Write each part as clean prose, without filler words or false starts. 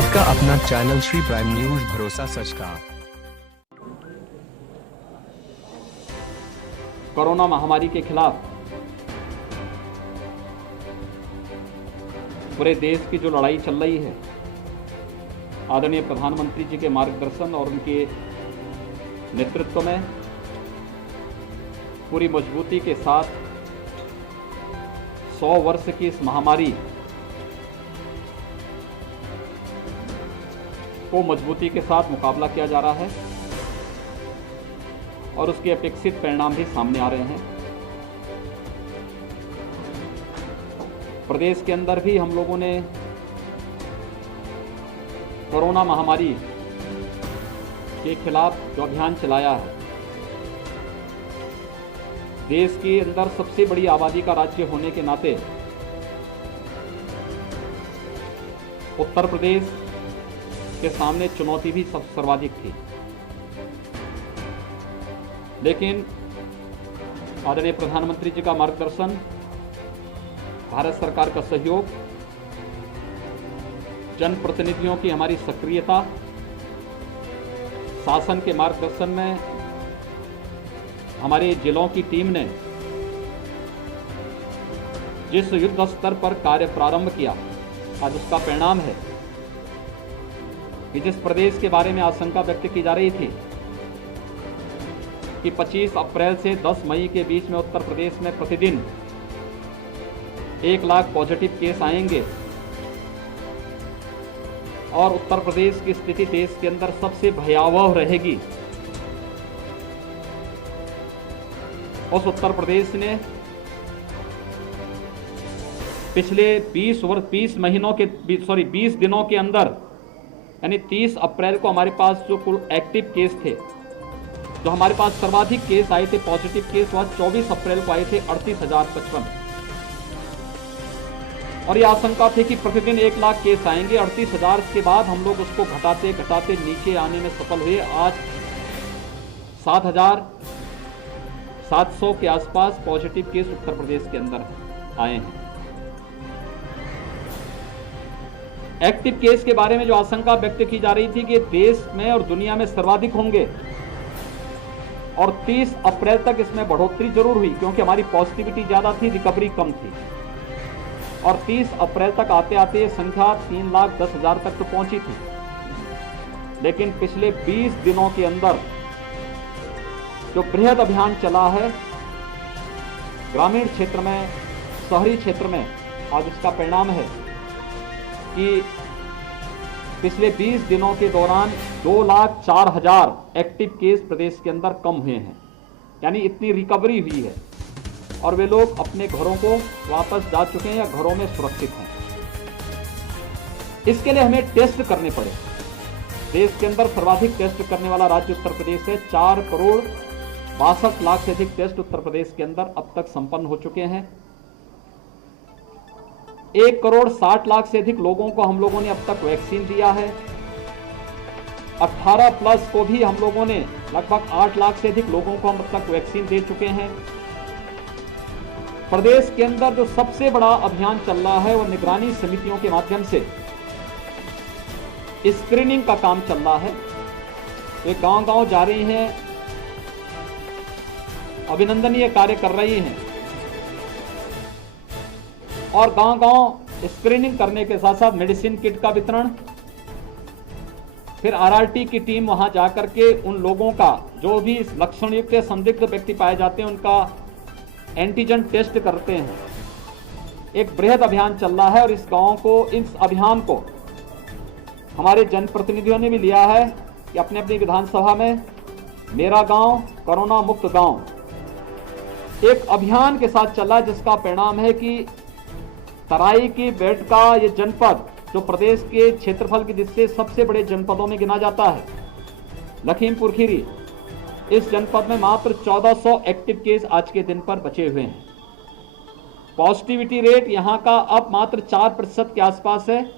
आपका अपना channel Shri prime news, भरोसा सच का। कोरोना महामारी के खिलाफ पूरे देश की जो लड़ाई चल रही है, आदरणीय प्रधानमंत्री जी के मार्गदर्शन और उनके नेतृत्व में पूरी मजबूती के साथ 100 वर्ष की इस महामारी को मजबूती के साथ मुकाबला किया जा रहा है और उसके अपेक्षित परिणाम भी सामने आ रहे हैं। प्रदेश के अंदर भी हम लोगों ने कोरोना महामारी के खिलाफ जो अभियान चलाया है, देश के अंदर सबसे बड़ी आबादी का राज्य होने के नाते उत्तर प्रदेश के सामने चुनौती भी सर्वाधिक थी, लेकिन आदरणीय प्रधानमंत्री जी का मार्गदर्शन, भारत सरकार का सहयोग, जनप्रतिनिधियों की हमारी सक्रियता, शासन के मार्गदर्शन में हमारे जिलों की टीम ने जिस युद्ध स्तर पर कार्य प्रारंभ किया, आज उसका परिणाम है कि जिस प्रदेश के बारे में आशंका व्यक्त की जा रही थी कि 25 अप्रैल से 10 मई के बीच में उत्तर प्रदेश में प्रतिदिन 1 लाख पॉजिटिव केस आएंगे और उत्तर प्रदेश की स्थिति देश के अंदर सबसे भयावह रहेगी, उस उत्तर प्रदेश ने पिछले 20 दिनों के अंदर, यानी 30 अप्रैल को हमारे पास जो कुल एक्टिव केस थे, जो हमारे पास सर्वाधिक केस आए थे, पॉजिटिव केस, वह 24 अप्रैल को आए थे 38,055 और ये आशंका थी कि प्रतिदिन 1 लाख केस आएंगे। 38,000 के बाद हम लोग उसको घटाते घटाते नीचे आने में सफल हुए। आज 7,700 के आसपास पॉजिटिव केस उत्तर प्रदेश के अंदर आए हैं। एक्टिव केस के बारे में जो आशंका व्यक्त की जा रही थी कि देश में और दुनिया में सर्वाधिक होंगे और 30 अप्रैल तक इसमें बढ़ोतरी जरूर हुई क्योंकि हमारी पॉजिटिविटी ज्यादा थी, रिकवरी कम थी और 30 अप्रैल तक आते आते संख्या 3,10,000 तक तो पहुंची थी। लेकिन पिछले 20 दिनों के अंदर जो बृहद अभियान चला है ग्रामीण क्षेत्र में, शहरी क्षेत्र में, आज उसका परिणाम है कि पिछले 20 दिनों के दौरान 2,04,000 एक्टिव केस प्रदेश के अंदर कम हुए हैं, यानी इतनी रिकवरी हुई है और वे लोग अपने घरों को वापस जा चुके हैं या घरों में सुरक्षित हैं। इसके लिए हमें टेस्ट करने पड़े। देश के अंदर सर्वाधिक टेस्ट करने वाला राज्य उत्तर प्रदेश है। 4,62,00,000 से अधिक टेस्ट उत्तर प्रदेश के अंदर अब तक संपन्न हो चुके हैं। 1,60,00,000 से अधिक लोगों को हम लोगों ने अब तक वैक्सीन दिया है। 18+ को भी हम लोगों ने लगभग 8 लाख से अधिक लोगों को हम अब तक वैक्सीन दे चुके हैं। प्रदेश के अंदर जो सबसे बड़ा अभियान चल रहा है वो निगरानी समितियों के माध्यम से स्क्रीनिंग का काम चल रहा है। वे गांव-गांव जा रही हैं, अभिनंदनीय कार्य कर रही हैं और गांव-गांव स्क्रीनिंग करने के साथ साथ मेडिसिन किट का वितरण, फिर आरआरटी की टीम वहां जाकर के उन लोगों का जो भी लक्षण युक्त या संदिग्ध व्यक्ति पाए जाते हैं उनका एंटीजन टेस्ट करते हैं। एक बृहद अभियान चल रहा है और इस अभियान को हमारे जनप्रतिनिधियों ने भी लिया है कि अपने अपनी विधानसभा में मेरा गांव कोरोना मुक्त गांव एक अभियान के साथ चला, जिसका परिणाम है कि तराई की बेल्ट का ये जनपद जो प्रदेश के क्षेत्रफल की दृष्टि से सबसे बड़े जनपदों में गिना जाता है, लखीमपुर खीरी, इस जनपद में मात्र 1400 एक्टिव केस आज के दिन पर बचे हुए हैं। पॉजिटिविटी रेट यहां का अब मात्र 4% के आसपास है।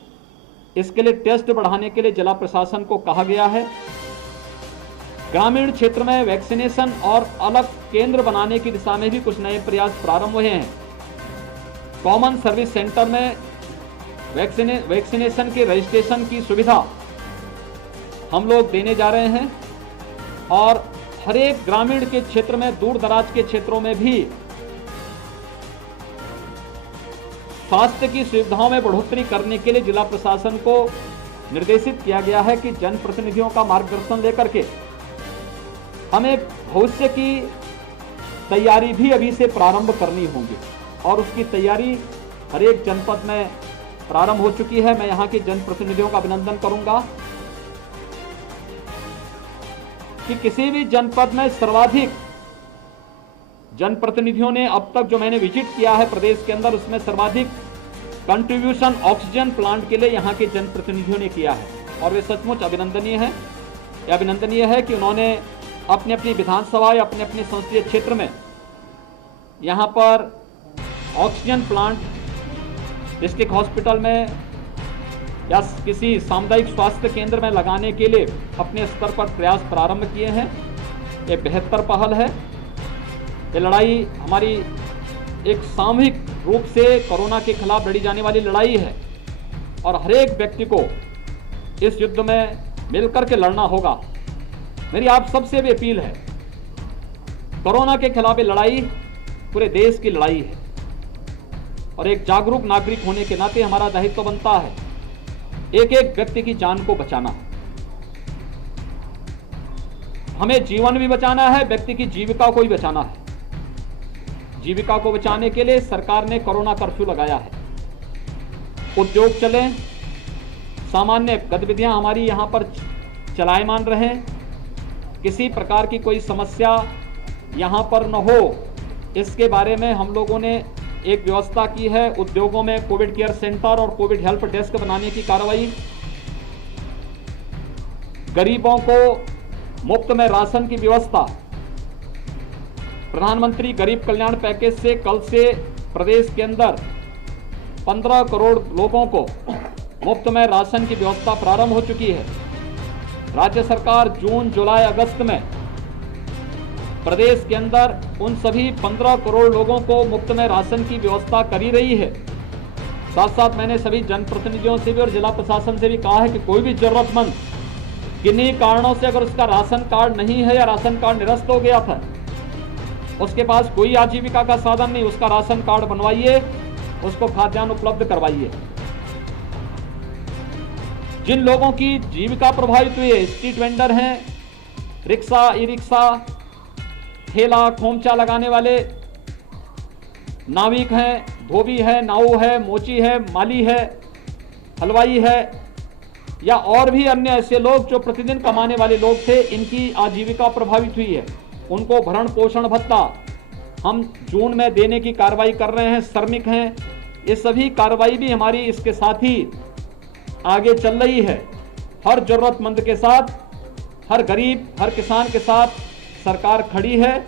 इसके लिए टेस्ट बढ़ाने के लिए जिला प्रशासन को कहा गया है। ग्रामीण क्षेत्र में वैक्सीनेशन और अलग केंद्र बनाने की दिशा में भी कुछ नए प्रयास प्रारंभ हुए हैं। कॉमन सर्विस सेंटर में वैक्सीनेशन के रजिस्ट्रेशन की सुविधा हम लोग देने जा रहे हैं और हर एक ग्रामीण के क्षेत्र में, दूर दराज के क्षेत्रों में भी स्वास्थ्य की सुविधाओं में बढ़ोतरी करने के लिए जिला प्रशासन को निर्देशित किया गया है कि जनप्रतिनिधियों का मार्गदर्शन लेकर के हमें भविष्य की तैयारी भी अभी से प्रारंभ करनी होगी और उसकी तैयारी हर एक जनपद में प्रारंभ हो चुकी है। मैं यहाँ के जनप्रतिनिधियों का अभिनंदन करूंगा कि किसी भी जनपद में सर्वाधिक जनप्रतिनिधियों ने अब तक जो मैंने विजिट किया है प्रदेश के अंदर, उसमें सर्वाधिक कंट्रीब्यूशन ऑक्सीजन प्लांट के लिए यहाँ के जनप्रतिनिधियों ने किया है और वे सचमुच अभिनंदनीय है। यह अभिनंदनीय है कि उन्होंने अपनी अपनी विधानसभा या अपने अपने संसदीय क्षेत्र में यहाँ पर ऑक्सीजन प्लांट डिस्ट्रिक्ट हॉस्पिटल में या किसी सामुदायिक स्वास्थ्य केंद्र में लगाने के लिए अपने स्तर पर प्रयास प्रारंभ किए हैं। ये बेहतर पहल है। ये लड़ाई हमारी एक सामूहिक रूप से कोरोना के खिलाफ लड़ी जाने वाली लड़ाई है और हर एक व्यक्ति को इस युद्ध में मिलकर के लड़ना होगा। मेरी आप सबसे भी अपील है, कोरोना के खिलाफ ये लड़ाई पूरे देश की लड़ाई है और एक जागरूक नागरिक होने के नाते हमारा दायित्व बनता है एक एक व्यक्ति की जान को बचाना। हमें जीवन भी बचाना है, व्यक्ति की जीविका को भी बचाना है। जीविका को बचाने के लिए सरकार ने कोरोना कर्फ्यू लगाया है। उद्योग चले, सामान्य गतिविधियां हमारी यहां पर चलायमान रहें, किसी प्रकार की कोई समस्या यहां पर न हो, इसके बारे में हम लोगों ने एक व्यवस्था की है। उद्योगों में कोविड केयर सेंटर और कोविड हेल्प डेस्क बनाने की कार्रवाई, गरीबों को मुफ्त में राशन की व्यवस्था, प्रधानमंत्री गरीब कल्याण पैकेज से कल से प्रदेश के अंदर 15 करोड़ लोगों को मुफ्त में राशन की व्यवस्था प्रारंभ हो चुकी है। राज्य सरकार जून, जुलाई, अगस्त में प्रदेश के अंदर उन सभी 15 करोड़ लोगों को मुफ्त में राशन की व्यवस्था कर ही रही है। साथ साथ मैंने सभी जनप्रतिनिधियों से भी और जिला प्रशासन से भी कहा है कि कोई भी जरूरतमंद किन्हीं कारणों से अगर उसका राशन कार्ड नहीं है या राशन कार्ड निरस्त हो गया था, उसके पास कोई आजीविका का साधन नहीं, उसका राशन कार्ड बनवाइए, उसको खाद्यान्न उपलब्ध करवाइए। जिन लोगों की जीविका प्रभावित हुई है, स्ट्रीट वेंडर हैं, रिक्शा, ई रिक्शा, ठेला खोमचा लगाने वाले, नाविक हैं, धोबी है, नाऊ है, मोची है, माली है, हलवाई है या और भी अन्य ऐसे लोग जो प्रतिदिन कमाने वाले लोग थे, इनकी आजीविका प्रभावित हुई है। उनको भरण पोषण भत्ता हम जून में देने की कार्रवाई कर रहे हैं। श्रमिक हैं, ये सभी कार्रवाई भी हमारी इसके साथ ही आगे चल रही है। हर जरूरतमंद के साथ, हर गरीब, हर किसान के साथ सरकार खड़ी है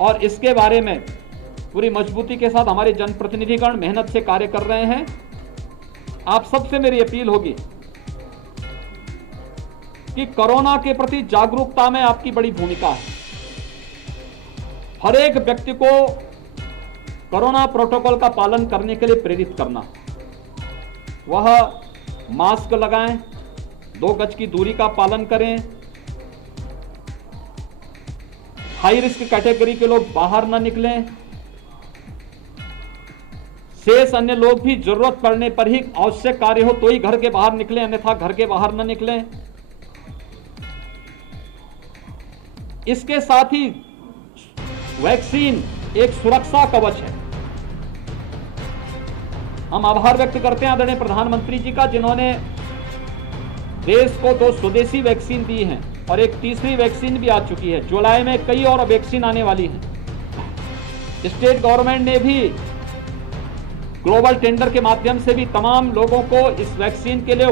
और इसके बारे में पूरी मजबूती के साथ हमारे जनप्रतिनिधिगण मेहनत से कार्य कर रहे हैं। आप सबसे मेरी अपील होगी कि कोरोना के प्रति जागरूकता में आपकी बड़ी भूमिका है। हर एक व्यक्ति को कोरोना प्रोटोकॉल का पालन करने के लिए प्रेरित करना। वह मास्क लगाएं, 2 गज की दूरी का पालन करें, हाई रिस्क कैटेगरी के लोग बाहर न निकलें, शेष अन्य लोग भी जरूरत पड़ने पर ही आवश्यक कार्य हो तो ही घर के बाहर निकलें, अन्यथा घर के बाहर न निकलें। इसके साथ ही वैक्सीन एक सुरक्षा कवच है। हम आभार व्यक्त करते हैं आदरणीय प्रधानमंत्री जी का, जिन्होंने देश को 2 स्वदेशी वैक्सीन दी हैं और एक तीसरी वैक्सीन भी आ चुकी है। जुलाई में कई और वैक्सीन आने वाली हैं। स्टेट गवर्नमेंट ने भी ग्लोबल टेंडर के माध्यम से भी तमाम लोगों को इस वैक्सीन के लिए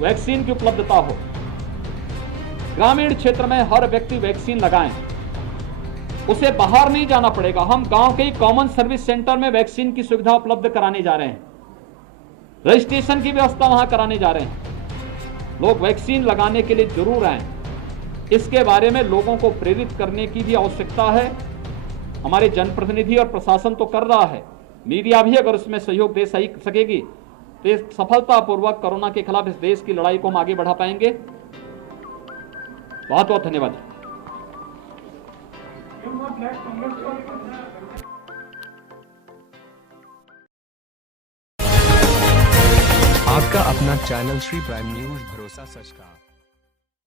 वैक्सीन की उपलब्धता हो। ग्रामीण क्षेत्र में हर व्यक्ति वैक्सीन लगाएं, उसे बाहर नहीं जाना पड़ेगा। हम गांव के ही कॉमन सर्विस सेंटर में वैक्सीन की सुविधा उपलब्ध कराने जा रहे हैं, रजिस्ट्रेशन की व्यवस्था वहां कराने जा रहे हैं। लोग वैक्सीन लगाने के लिए जरूर आए। इसके बारे में लोगों को प्रेरित करने की भी आवश्यकता है। हमारे जनप्रतिनिधि और प्रशासन तो कर रहा है, मीडिया भी अगर उसमें सहयोग दे सकेगी तो इस सफलतापूर्वक कोरोना के खिलाफ इस देश की लड़ाई को हम आगे बढ़ा पाएंगे। बहुत बहुत धन्यवाद। आपका अपना चैनल श्री प्राइम न्यूज भरोसा सच का।